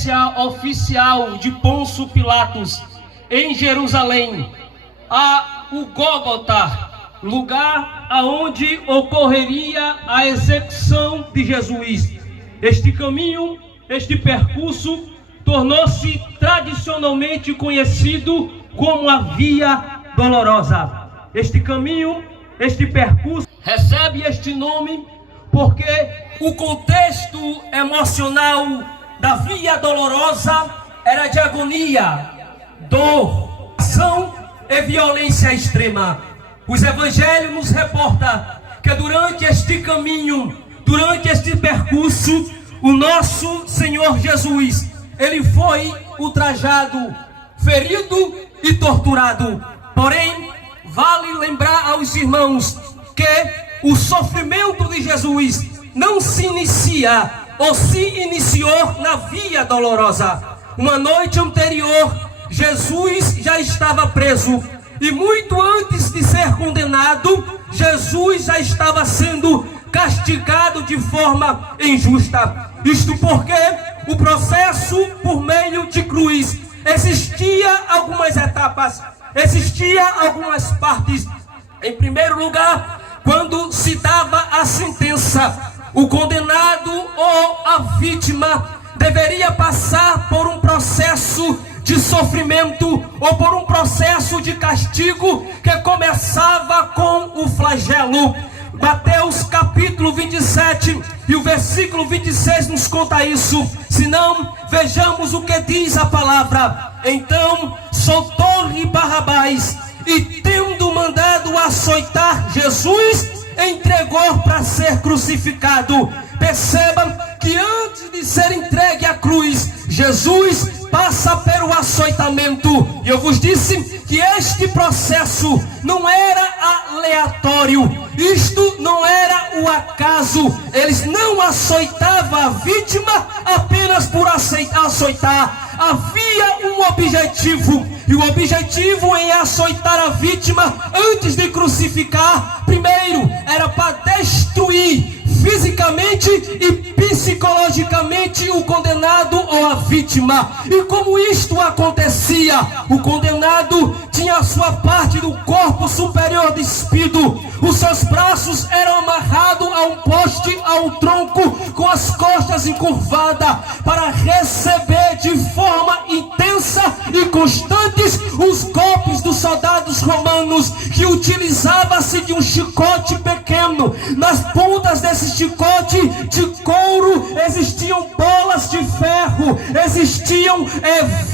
residência oficial de Pôncio Pilatos, em Jerusalém, o Gólgota, lugar aonde ocorreria a execução de Jesus. Este caminho, este percurso, tornou-se tradicionalmente conhecido como a Via Dolorosa. Este caminho, este percurso, recebe este nome porque o contexto emocional da Via Dolorosa era de agonia, dor, ação e violência extrema. Os evangelhos nos reportam que durante este caminho, durante este percurso, o nosso Senhor Jesus, ele foi ultrajado, ferido e torturado. Porém, vale lembrar aos irmãos que o sofrimento de Jesus não se inicia ou se iniciou na Via Dolorosa. Uma noite anterior, Jesus já estava preso, e muito antes de ser condenado, Jesus já estava sendo castigado de forma injusta. Isto porque o processo por meio de cruz existia algumas etapas, existia algumas partes. Em primeiro lugar, quando se dava a sentença, o condenado ou a vítima deveria passar por um processo de sofrimento ou por um processo de castigo que começava com o flagelo. Mateus capítulo 27 e o versículo 26 nos conta isso. Se não, vejamos o que diz a palavra. Então soltou-lhe Barrabás, e tendo mandado açoitar Jesus, entregou para ser crucificado. Percebam que antes de ser entregue à cruz, Jesus passa pelo açoitamento. E eu vos disse que este processo não era aleatório, isto não era o acaso. Eles não açoitavam a vítima apenas por açoitar. Havia um objetivo, e o objetivo em açoitar a vítima antes de crucificar, primeiro, era para destruir fisicamente e psicologicamente o condenado ou a vítima. E como isto acontecia? O condenado tinha a sua parte do corpo superior despido, os seus braços eram amarrados a um poste, a um tronco, com as costas encurvadas, para receber de forma intensa e constantes os golpes dos soldados romanos, que utilizava-se de um chicote pequeno. Nas pontas desse chicote de couro existiam bolas de ferro, existiam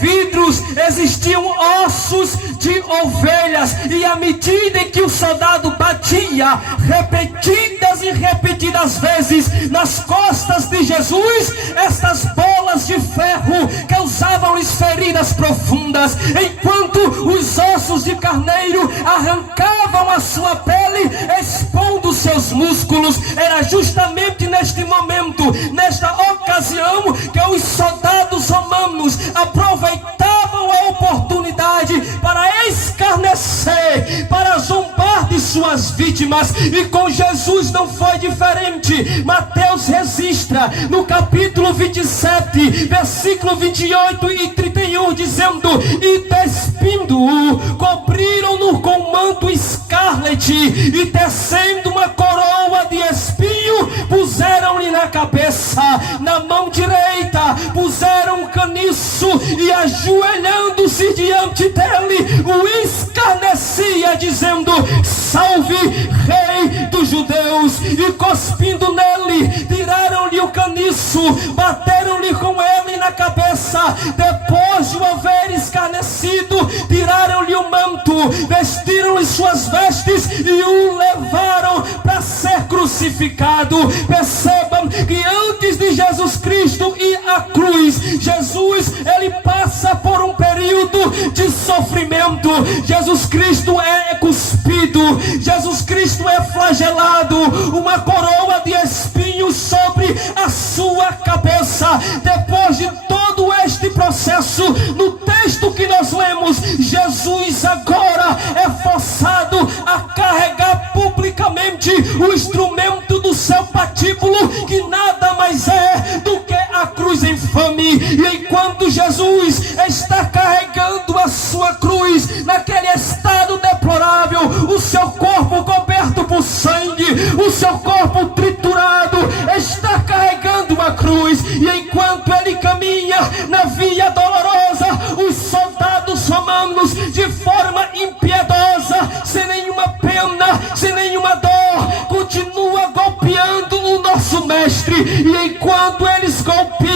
vidros, existiam ossos de ovelhas, e à medida em que o soldado batia repetidas e repetidas vezes nas costas de Jesus, estas bolas de ferro causavam-lhes feridas profundas, enquanto os ossos de carneiro arrancavam a sua pele, expondo seus músculos. Era justamente neste momento, nesta ocasião, que os soldados romanos aproveitavam a oportunidade para escarnecer, para zombar de suas vítimas. E com Jesus não foi diferente. Mateus registra no capítulo 27, versículo 28 e 31, dizendo: e despindo-o, cobriram-no com manto escarlate, e tecendo uma coroa de espinho, puseram-lhe na cabeça. Na mão direita puseram um caniço, e ajoelhando-se diante dele, o escarnecia, dizendo: salve, rei dos judeus. E cuspindo nele, tiraram-lhe o caniço, bateram-lhe com ele na cabeça. Depois de o haver escarnecido, tiraram-lhe o manto, vestiram-lhe suas vestes e o levaram para ser crucificado. Percebam que antes de Jesus Cristo ir à cruz, Jesus, ele passa por um período de sofrimento. Jesus Cristo é cuspido, Jesus Cristo é flagelado, uma coroa de espinhos sobre a sua cabeça. Depois de todo este processo, no texto que nós lemos, Jesus agora é forçado a carregar publicamente o instrumento do seu patíbulo, que nada mais é do que a cruz infame. E enquanto Jesus está carregando a sua cruz, naquele estado deplorável, o seu corpo coberto por sangue, o seu corpo triturado, está carregando uma cruz, e enquanto ele caminha na via dolorosa, os soldados romanos, de forma impiedosa, sem nenhuma pena, sem nenhuma dor, continua golpeando o nosso mestre. E enquanto eles golpeam,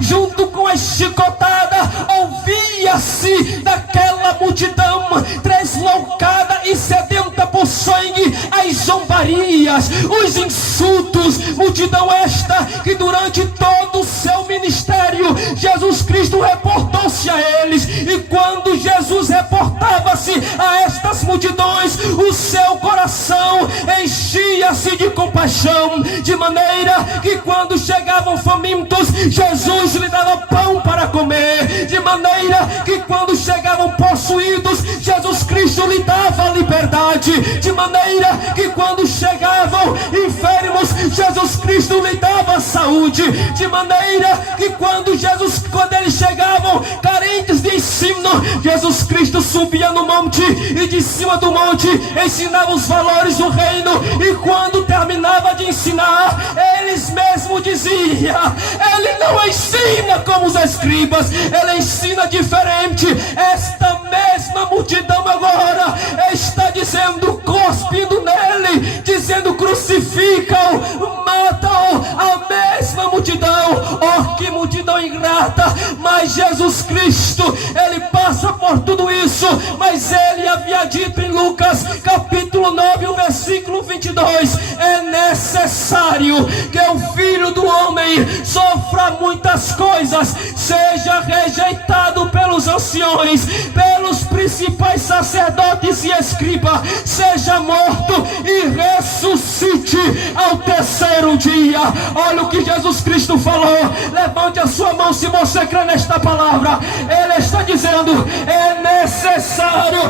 junto com a chicotada, ouvia-se daquela multidão deslocada e sedenta por sangue as zombarias, os insultos, multidão esta que durante todo o seu ministério Jesus Cristo reportou-se a eles. E quando Jesus reportava-se a estas multidões, o seu coração enchia-se de compaixão, de maneira que quando chegavam famintos, Jesus lhe dava pão para comer, de maneira que quando chegavam possuídos, Jesus Cristo lhe dava liberdade, de maneira que quando chegavam enfermos, Jesus Cristo lhe dava saúde, de maneira que quando eles chegavam carentes de ensino, Jesus Cristo subia no monte e de cima do monte ensinava os valores do reino. E quando terminava de ensinar, eles mesmos diziam: ele não ensina como os escribas, ele ensina diferente. Esta mesma multidão agora está dizendo, cuspindo nele, dizendo: crucificam, matam. A mesma multidão, oh, que multidão ingrata! Mas Jesus Cristo, ele passa por tudo isso, mas ele havia dito em Lucas capítulo 9, o versículo 22: é necessário que o Filho do Homem sofra muitas coisas, seja rejeitado pelos anciões, pelos principais sacerdotes e escribas, seja morto e ressuscite ao terceiro dia. Olha o que Jesus Cristo falou. Levante a sua mão se você crê nesta palavra. Ele está dizendo: é necessário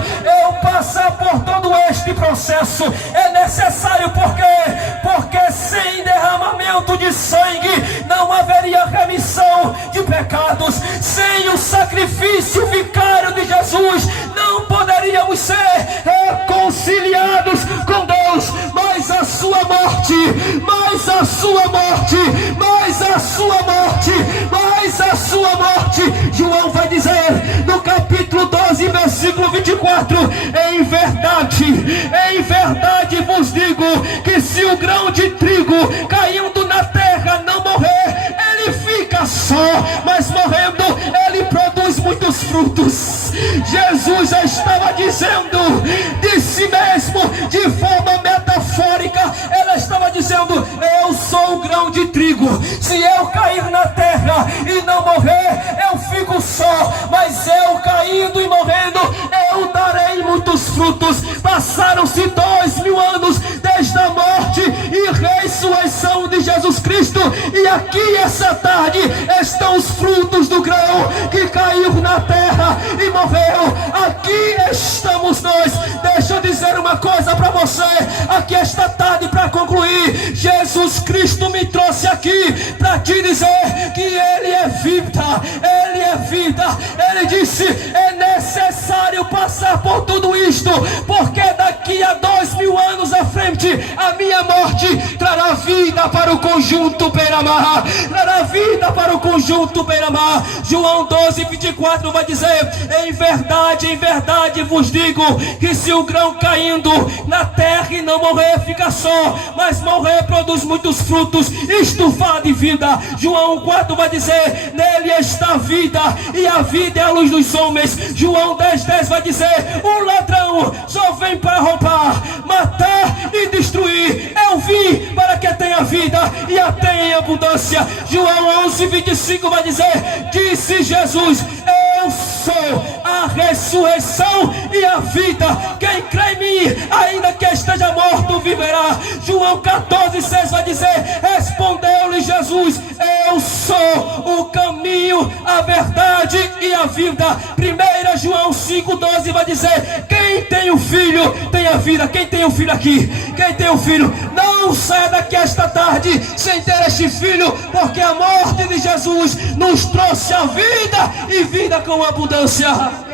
eu passar por todo este processo. É necessário porque sem derramamento de sangue não haveria remissão de pecados. Sem o sacrifício vicário de Jesus não poderíamos ser reconciliados com Deus. Mas a sua morte, mas a sua morte, mas a sua morte, mas a sua morte, João vai dizer no capítulo 12, versículo 24: em verdade vos digo que se o grão de trigo caindo na terra não morrer, ele fica só, mas morrendo ele produz muitos frutos. Jesus já estava dizendo de si mesmo, de forma metafórica, ela estava dizendo: eu sou o grão de trigo, se eu cair na terra e não morrer, eu fico só, mas eu caindo e morrendo, eu darei muitos frutos. Passaram-se 2000 anos desde a morte e ressurreição de Jesus Cristo, e aqui essa tarde estão os frutos do grão que caiu na terra e morreu. Aqui estamos nós. Deixa eu dizer uma coisa para você aqui esta tarde, para concluir. Jesus Cristo me trouxe aqui para te dizer que Ele é vida, Ele é vida. Ele disse: é necessário passar por tudo isto, porque daqui a 2000 anos à frente, a minha morte trará vida para o conjunto Beira-Mar, trará vida para o conjunto Beira-Mar. João 12, 24 vai dizer: em verdade vos digo que se o grão caindo na terra e não morrer, fica só, mas morrer produz muitos frutos, isto fala de vida. João 4 vai dizer: nele está a vida, e a vida é a luz dos homens. João 10:10 vai dizer: o ladrão só vem para roubar, matar e destruir. Eu vim para que tenha vida e a tenha em abundância. João 11:25 vai dizer: disse Jesus: eu sou a ressurreição e a vida. Quem crê em mim, ainda que esteja morto, viverá. João 14:6 vai dizer: respondeu-lhe Jesus: eu sou o caminho, a verdade e a vida. 1 João 5,12 vai dizer: quem tem o Filho tem a vida. Quem tem o Filho aqui? Quem tem o Filho? Não saia daqui esta tarde sem ter este Filho, porque a morte de Jesus nos trouxe a vida e vida com abundância.